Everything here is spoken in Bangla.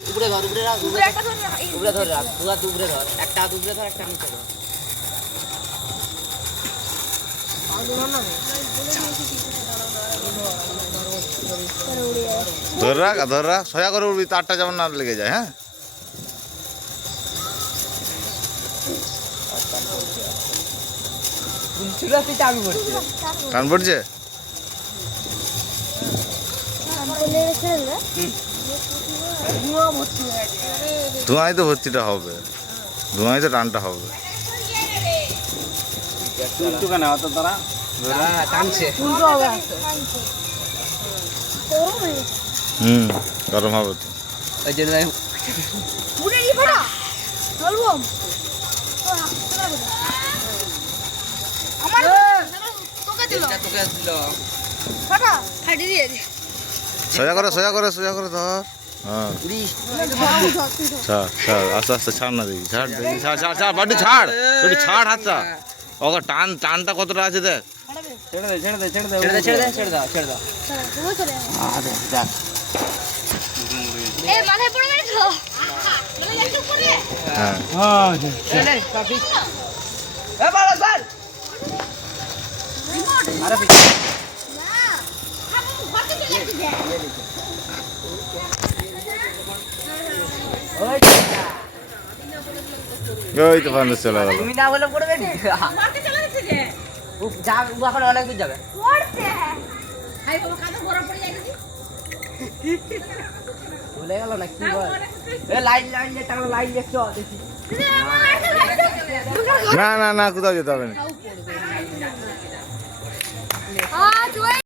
উপরে ধর, উপরে রাখ, উপরে একটা ধরে রাখ, উপরে ধরে রাখ, দু হাত উপরে ধর, একটা হাত উপরে ধর, একটা নিচে ধর। ধর রাখ সয়া করে উঠবি, তারটা যেমন না লেগে যায়। হ্যাঁ চুলাতে টান পড়ছে। টান পড়ছে, ধোঁয়ায় তো ভর্তিটা হবে, ধোঁয়ায় তো টানটা হবে। টানছে। গরম হবে তো। ওই জন্য আমি তোকে দিল তোকে দিল। ফাটা ফাটি দিয়ে দে সোজা করে ধর। হ্যাঁ ছাড় আস্তে আস্তে ছাড় না দেখি, ছাড় বাড়ি ছাড়, একটু ছাড় হাতটা। ওকে টানটা কতটা আছে দেখ। ছেড়ে দাও। যাক। এ মাথায় পড়ে গেছে তো চলে যাচ্ছে উপরে হ্যাঁ চলে কাপি। এ বাড়া স্যার। আরে না আমি ঘরতে চলে যাচ্ছি দেখ ওই তো বান্ধব চলে গেল। তুমি না বলে পড়বে নি। ঘরতে চলে যাচ্ছে যে যা এখন অনেক দূর যাবে। পড়ছে হাই বাবা কাদা গরম পড়ে যায় নাকি ভুলে গেল না কি বল। এ লাইন দে, টাকা লাইন দেখছো দেখি। না কোথাও যেতে হবে না। আ